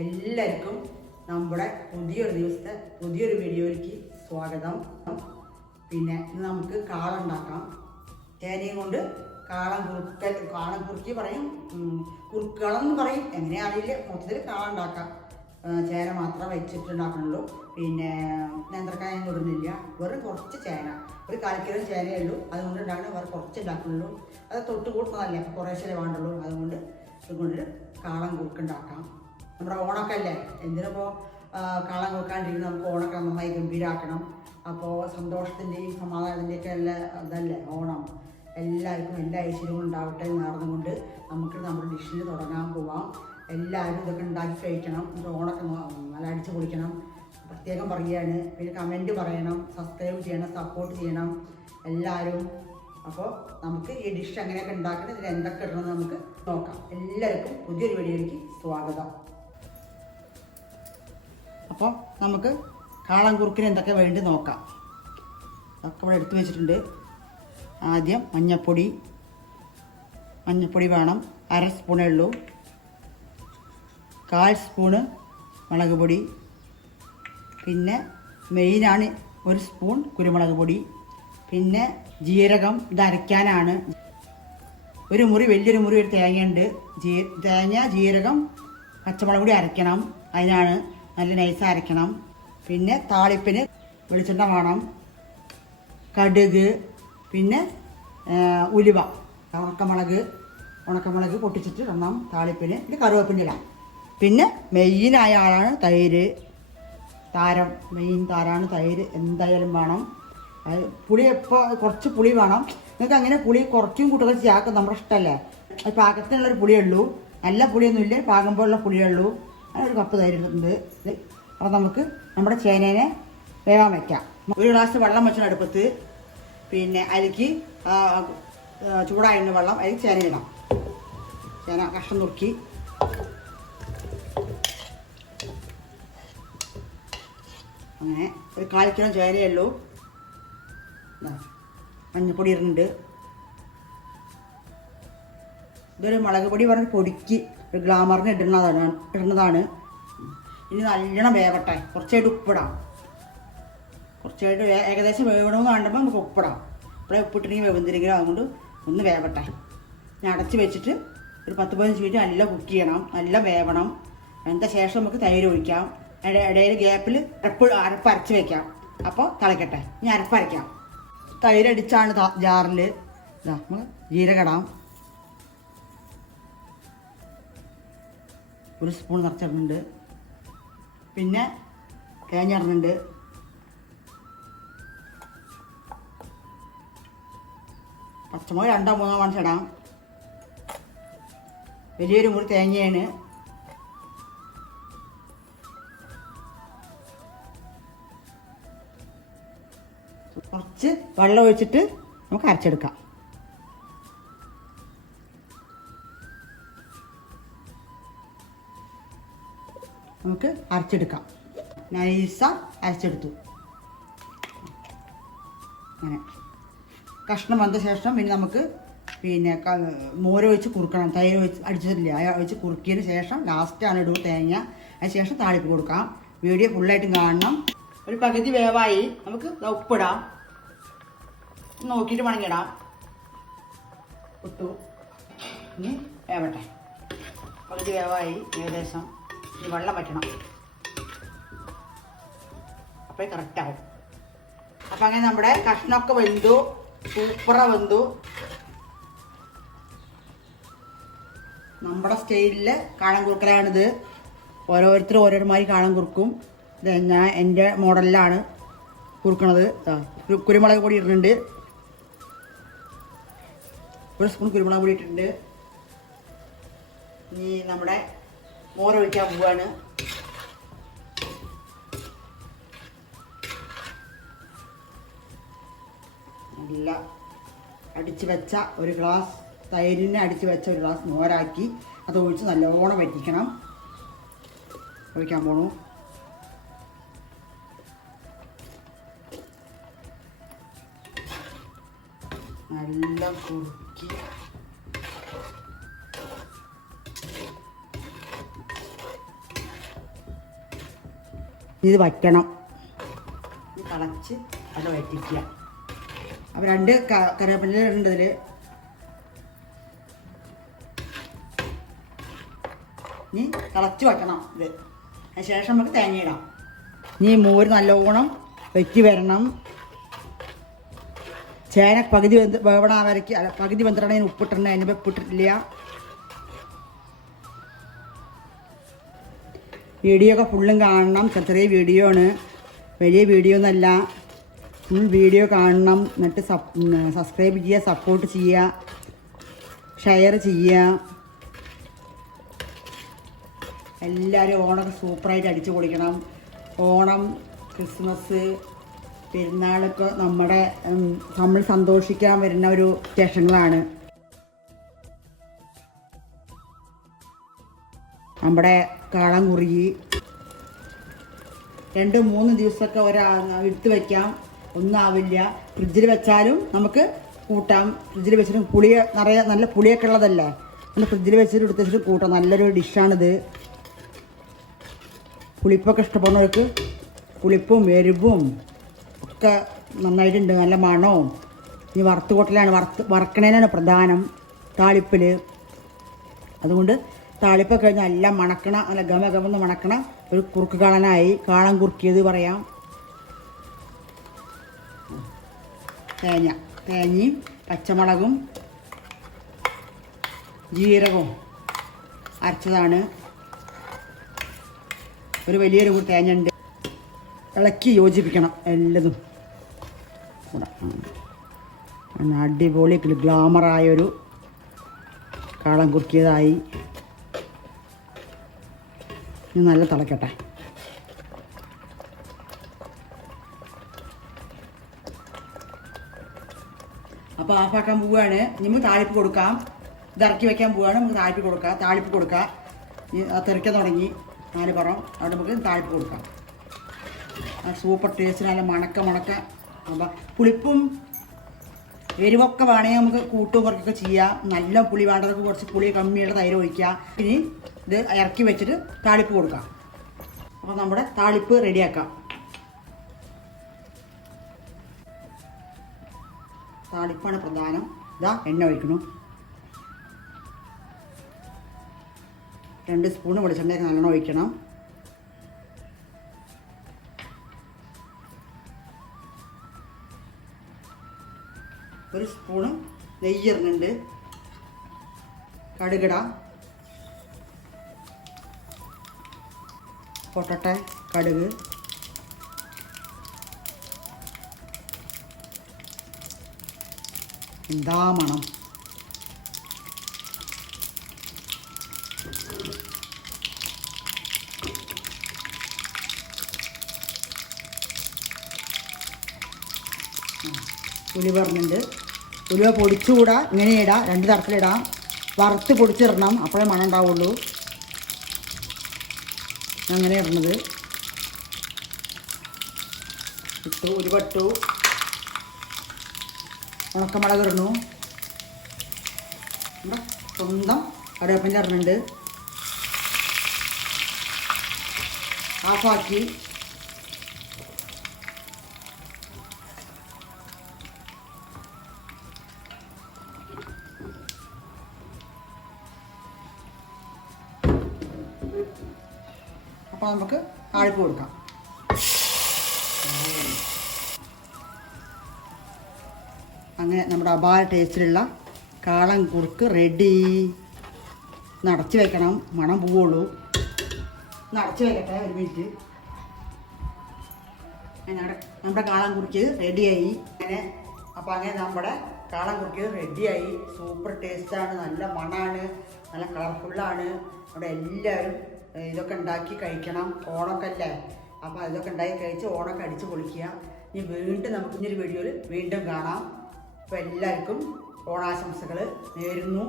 എല്ലാവർക്കും നമ്മുടെ പുതിയൊരു ദിവസത്തെ പുതിയൊരു വീഡിയോയിലേക്ക് സ്വാഗതം. പിന്നെ ഇന്ന് നമുക്ക് കാളുണ്ടാക്കാം. ചേനയും കൊണ്ട് കാളം കുറുക്കി പറയും, കുറുക്കളെന്ന് പറയും, എങ്ങനെയാണെങ്കിലും മൊത്തത്തിൽ കാളുണ്ടാക്കാം. ചേന മാത്രമേ വെച്ചിട്ടുണ്ടാക്കണുള്ളൂ. പിന്നെ നേന്ത്രക്കായ ഇടുന്നില്ല. വെറും കുറച്ച് ചേന, ഒരു 1/4 കിലോ ചേനയേ ഉള്ളൂ. അതുകൊണ്ട് ഉണ്ടാക്കണം. വേറെ കുറച്ച് ഉണ്ടാക്കുന്നുള്ളൂ. അത് തൊട്ട് കൂട്ടുന്നതല്ലേ, അപ്പോൾ കുറേശ്ശേ വേണ്ടുള്ളൂ. അതുകൊണ്ട് ഇതുകൊണ്ട് കാളം കുറുക്കുണ്ടാക്കാം. നമ്മുടെ ഓണമൊക്കെ അല്ലേ, എന്തിനിപ്പോൾ കാളം കുറുക്കാണ്ടിരിക്കും. നമുക്ക് ഓണമൊക്കെ നന്നായി ഗംഭീരാക്കണം. അപ്പോൾ സന്തോഷത്തിൻ്റെയും സമാധാനത്തിൻ്റെയൊക്കെ എല്ലാം ഇതല്ലേ ഓണം. എല്ലാവർക്കും എല്ലാ ഐശ്വര്യങ്ങളും ഉണ്ടാവട്ടെ എന്ന് നേർന്നുകൊണ്ട് നമുക്ക് നമ്മുടെ ഡിഷിന് തുടങ്ങാൻ പോവാം. എല്ലാവരും ഇതൊക്കെ ഉണ്ടാക്കി കഴിക്കണം. നമ്മുടെ ഓണമൊക്കെ നല്ല അടിച്ചു പൊളിക്കണം. പ്രത്യേകം പറയുകയാണ്. പിന്നെ കമൻറ്റ് പറയണം, സബ്സ്ക്രൈബ് ചെയ്യണം, സപ്പോർട്ട് ചെയ്യണം എല്ലാവരും. അപ്പോൾ നമുക്ക് ഈ ഡിഷ് എങ്ങനെയൊക്കെ ഉണ്ടാക്കണം, ഇതിൽ എന്തൊക്കെ ഇടണമെന്ന് നമുക്ക് നോക്കാം. എല്ലാവർക്കും പുതിയൊരു വീഡിയോയിലേക്ക് സ്വാഗതം. അപ്പോൾ നമുക്ക് കാളം കുറുക്കിന് എന്തൊക്കെ വേണ്ടി നോക്കാം. അതൊക്കെ ഇവിടെ എടുത്തു വെച്ചിട്ടുണ്ട്. ആദ്യം മഞ്ഞൾപ്പൊടി വേണം, 1/2 സ്പൂണേ ഉള്ളൂ. 1/4 സ്പൂണ് മുളക് പൊടി. പിന്നെ മെയിനാണ് 1 സ്പൂൺ കുരുമുളക് പൊടി. പിന്നെ ജീരകം, ഇത് അരയ്ക്കാനാണ്. ഒരു വലിയൊരു മുറി ഒരു തേങ്ങയുണ്ട്. തേങ്ങ, ജീരകം, പച്ചമുളക് കൂടി അരയ്ക്കണം. അതിനാണ് നല്ല നൈസ് അരയ്ക്കണം. പിന്നെ താളിപ്പിന് വെളിച്ചെണ്ണ വേണം, കടുക്, പിന്നെ ഉലുവ, ഉണക്കമുളക് പൊട്ടിച്ചിട്ട് ഇടണം താളിപ്പിന്. പിന്നെ കറിവേപ്പിൻ്റെ ഇടാം. പിന്നെ മെയിനായ ആളാണ് തൈര്. മെയിൻ താരമാണ് തൈര്. എന്തായാലും വേണം. പുളി ഇപ്പോൾ കുറച്ച് പുളി വേണം. നിങ്ങൾക്ക് അങ്ങനെ പുളി കുറച്ചും കൂട്ടൊക്കെ ചേർക്കും, നമ്മുടെ ഇഷ്ടമല്ലേ. അത് പാകത്തിനുള്ളൊരു പുളിയേ ഉള്ളൂ. നല്ല പുളിയൊന്നുമില്ല, പാകം പോലുള്ള പുളിയേ ഉള്ളൂ. അങ്ങനെ 1 കപ്പ് തൈര് ഇടുന്നുണ്ട്. അപ്പോൾ നമുക്ക് നമ്മുടെ ചേനേനെ വേവാൻ വയ്ക്കാം. 1 ഗ്ലാസ് വെള്ളം വെച്ചാൽ അടുപ്പത്ത്. പിന്നെ അതിലേക്ക് ചൂടായിരുന്ന വെള്ളം അതിൽ ചേന ഇടാം. ചേന കഷ്ണം നുറുക്കി അങ്ങനെ 1/4 കിലോ ചേനയേ ഉള്ളൂ. മഞ്ഞൾപ്പൊടി ഇടുന്നുണ്ട്. ഇതൊരു മുളക് പൊടി പറഞ്ഞ പൊടിക്ക് ഒരു ഗ്ലാമറിന് ഇടുന്നതാണ്. ഇനി നല്ലോണം വേവട്ടെ. കുറച്ചായിട്ട് ഉപ്പിടാം. കുറച്ചായിട്ട് ഏകദേശം വേവണമെന്ന് കാണുമ്പോൾ നമുക്ക് ഉപ്പിടാം. ഇവിടെ ഉപ്പിട്ടില്ലെങ്കിൽ വേവുന്നില്ലെങ്കിലും അതുകൊണ്ട് ഒന്ന് വേവട്ടെ. ഞാൻ അടച്ച് വെച്ചിട്ട് ഒരു 10-15 മിനിറ്റ് നല്ല കുക്ക് ചെയ്യണം. നല്ല വേവണം. വെന്ത ശേഷം നമുക്ക് തൈര് ഒഴിക്കാം. ഇടയിൽ ഗ്യാപ്പിൽ അരപ്പരച്ച് വയ്ക്കാം. അപ്പോൾ തിളക്കട്ടെ. ഇനി അരപ്പരയ്ക്കാം. തൈരടിച്ചാണ് ജാറിൽ. നമ്മൾ ജീരകം ഇടാം. 1 സ്പൂൺ നിറച്ചിടുന്നുണ്ട്. പിന്നെ തേങ്ങ ഇടുന്നുണ്ട്. പച്ചമുളക് 2-3 മണിച്ച് ഇടാം. വലിയൊരു മുറി തേങ്ങയാണ്. കുറച്ച് വെള്ളം ഒഴിച്ചിട്ട് നമുക്ക് അരച്ചെടുക്കാം. നമുക്ക് അരച്ചെടുക്കാം. നൈസ അരച്ചെടുത്തു. അങ്ങനെ കഷ്ണം വന്ന ശേഷം പിന്നെ നമുക്ക് മോര് ഒഴിച്ച് കുറുക്കണം. തൈര് ഒഴിച്ച് അടിച്ചിട്ടില്ല, ഒഴിച്ച് കുറുക്കിയതിന് ശേഷം ലാസ്റ്റാണ് ഇടുക തേങ്ങ. അതിന് ശേഷം താളിപ്പ് കൊടുക്കാം. വീഡിയോ ഫുള്ളായിട്ടും കാണണം. ഒരു പകുതി വേവായി. നമുക്ക് ഉപ്പിടാം. നോക്കിയിട്ട് മണങ്ങിടാം. ഇട്ടു. ഇനി വേവട്ടെ. പകുതി വേവായി ഏകദേശം. ഇനി വെള്ളം വറ്റണം. അപ്പോൾ കറക്റ്റാവും. അപ്പം അങ്ങനെ നമ്മുടെ കഷ്ണമൊക്കെ വെന്തു. സൂപ്പറാ വെന്തു. നമ്മുടെ സ്റ്റൈലിൽ കാളം കുറുക്കലാണിത്. ഓരോരുത്തരും ഓരോരുമാതിരി കാളം കുറുക്കും. ഇത് ഞാൻ എൻ്റെ മോഡലിലാണ് കുറുക്കണത്. കുരുമുളക് പൊടി ഇട്ടിട്ടുണ്ട്. 1 സ്പൂൺ കുരുമുളക് പൊടി ഇട്ടിട്ടുണ്ട്. ഇനി നമ്മുടെ മോരൊഴിക്കാൻ പോവാണ്. നല്ല അടിച്ച് വെച്ച 1 ഗ്ലാസ് തൈരിനെ അടിച്ച് വെച്ച 1 ഗ്ലാസ് മോരാക്കി അത് ഒഴിച്ച് നല്ലോണം വറ്റിക്കണം. ഒഴിക്കാൻ പോണു. നല്ല കുറുക്കി ഇത് വറ്റണം. ഇത് തിളച്ച് അത് വറ്റിക്കുക. അപ്പോൾ 2 കറിവേപ്പില ഉണ്ട് ഇതിൽ. ഇനി തിളച്ച് വറ്റണം ഇത്. അതിന് ശേഷം നമുക്ക് തേങ്ങ ഇടാം. ഇനി മോര് നല്ലോണം വെറ്റി വരണം. ചേന പകുതി വേവണ വരയ്ക്ക് അല്ല പകുതി വെന്തിടണേ ഉപ്പിട്ടിട്ടുണ്ട്. അതിന് ഉപ്പിട്ടിട്ടില്ല. വീഡിയോ ഒക്കെ ഫുള്ളും കാണണം. ചെറിയ വീഡിയോ ആണ്, വലിയ വീഡിയോ ഒന്നുമല്ല. ഫുൾ വീഡിയോ കാണണം. എന്നിട്ട് സബ്സ്ക്രൈബ് ചെയ്യുക, സപ്പോർട്ട് ചെയ്യുക, ഷെയർ ചെയ്യുക. എല്ലാവരും ഓണമൊക്കെ സൂപ്പറായിട്ട് അടിച്ചു പൊളിക്കണം. ഓണം, ക്രിസ്മസ്, പെരുന്നാളൊക്കെ നമ്മൾ സന്തോഷിക്കാൻ വരുന്ന ഒരു വിശേഷങ്ങളാണ്. നമ്മുടെ കാളം കുറുകി 2-3 ദിവസമൊക്കെ എടുത്ത് വയ്ക്കാം, ഒന്നും ആവില്ല. ഫ്രിഡ്ജിൽ വെച്ചാലും നമുക്ക് കൂട്ടാം. ഫ്രിഡ്ജിൽ വെച്ചിട്ടും നല്ല പുളിയൊക്കെ ഉള്ളതല്ലേ, നമ്മൾ ഫ്രിഡ്ജിൽ വെച്ചിട്ട് എടുത്ത് വെച്ചിട്ട് കൂട്ടാം. നല്ലൊരു ഡിഷാണിത്. പുളിപ്പൊക്കെ ഇഷ്ടപ്പെടുന്നവർക്ക് പുളിപ്പും എരിവും ഒക്കെ നന്നായിട്ടുണ്ട്. നല്ല മണവും. ഇനി വറുത്ത് കൂട്ടലാണ്, വറക്കണേനാണ് പ്രധാനം താളിപ്പിൽ. അതുകൊണ്ട് താളിപ്പൊക്കെ കഴിഞ്ഞാൽ എല്ലാം മണക്കണ, നല്ല ഗമഗമെന്ന് മണക്കണ ഒരു കുറുക്ക് കാളനായി. കാളം കുറുക്കിയത് പറയാം. തേങ്ങയും പച്ചമുളകും ജീരകവും അരച്ചതാണ്. ഒരു വലിയൊരു തേങ്ങ ഉണ്ട്. ഇളക്കി യോജിപ്പിക്കണം എല്ലതും കൂടെ. അടിപൊളി ഗ്ലാമറായൊരു കാളം കുറുക്കിയതായി. നല്ല തിളക്കട്ടെ. അപ്പോൾ ഓഫാക്കാൻ പോവുകയാണ്. നമുക്ക് താളിപ്പ് കൊടുക്കാം. ഇത് ഇറക്കി വയ്ക്കാൻ പോവുകയാണ്. നമുക്ക് താളിപ്പ് കൊടുക്കാം. തെറിക്കാൻ തുടങ്ങി 4 പറം. അവിടെ നമുക്ക് താളിപ്പ് കൊടുക്കാം. സൂപ്പർ ടേസ്റ്റ്, നല്ല മണക്ക. അപ്പം പുളിപ്പും എരിവൊക്കെ വേണമെങ്കിൽ നമുക്ക് കൂട്ടും കുറയ്ക്കൊക്കെ ചെയ്യാം. നല്ല പുളി വേണ്ടതൊക്കെ കുറച്ച് പുളി കമ്മിയുള്ള തൈര് ഒഴിക്കുക. ഇനി ഇത് ഇറക്കി വെച്ചിട്ട് താളിപ്പ് കൊടുക്കാം. അപ്പോൾ നമ്മുടെ താളിപ്പ് റെഡിയാക്കാം. താളിപ്പാണ് പ്രധാനം. ഇതാ എണ്ണ ഒഴിക്കണം. 2 സ്പൂൺ വെളിച്ചെണ്ണയൊക്കെ നല്ലോണം ഒഴിക്കണം. ഒരു സ്പൂണ് നെയ്യ് ഇടുന്നുണ്ട്. കടുകിടാം. പൊട്ടട്ടെ കടുക്. എന്താ മണം. ഉലുവ ഇടുന്നുണ്ട്. ഉലുവ പൊടിച്ചുകൂടാ, ഇങ്ങനെ ഇടാം. 2 തരത്തിലിടാം. വറുത്ത് പൊടിച്ചിടണം, അപ്പോഴേ മണം ഉണ്ടാവുള്ളൂ. അങ്ങനെ ഇടുന്നത്. ഉലുവ ഇട്ടു. ഉണക്കമുളക് ഇടുന്നു. നമ്മുടെ സ്വന്തം കറിവേപ്പില ഇടുന്നുണ്ട്. ആഫാക്കി. അപ്പോൾ നമുക്ക് താളിപ്പ് കൊടുക്കാം. അങ്ങനെ നമ്മുടെ അപാര ടേസ്റ്റിലുള്ള കാളം കുറുക്ക് റെഡി. നടച്ച് വെക്കണം, മണം പോവുള്ളൂ. നടച്ച് വെക്കട്ടെ 1 മിനിറ്റ്. നമ്മുടെ കാളം കുറുക്കിയത് റെഡിയായി. അങ്ങനെ നമ്മുടെ കാളം കുറുക്കിയത് റെഡിയായി. സൂപ്പർ ടേസ്റ്റാണ്, നല്ല മണമാണ്, നല്ല കളർഫുള്ളാണ്. അവിടെ എല്ലാവരും ഇതൊക്കെ ഉണ്ടാക്കി കഴിക്കണം. ഓണമൊക്കെ അല്ലേ, അപ്പോൾ ഇതൊക്കെ ഉണ്ടാക്കി കഴിച്ച് ഓണമൊക്കെ അടിച്ച് പൊളിക്കുക. ഇനി വീണ്ടും നമുക്ക് ഇനിയൊരു വീഡിയോയിൽ വീണ്ടും കാണാം. അപ്പോൾ എല്ലാവർക്കും ഓണാശംസകൾ നേരുന്നു.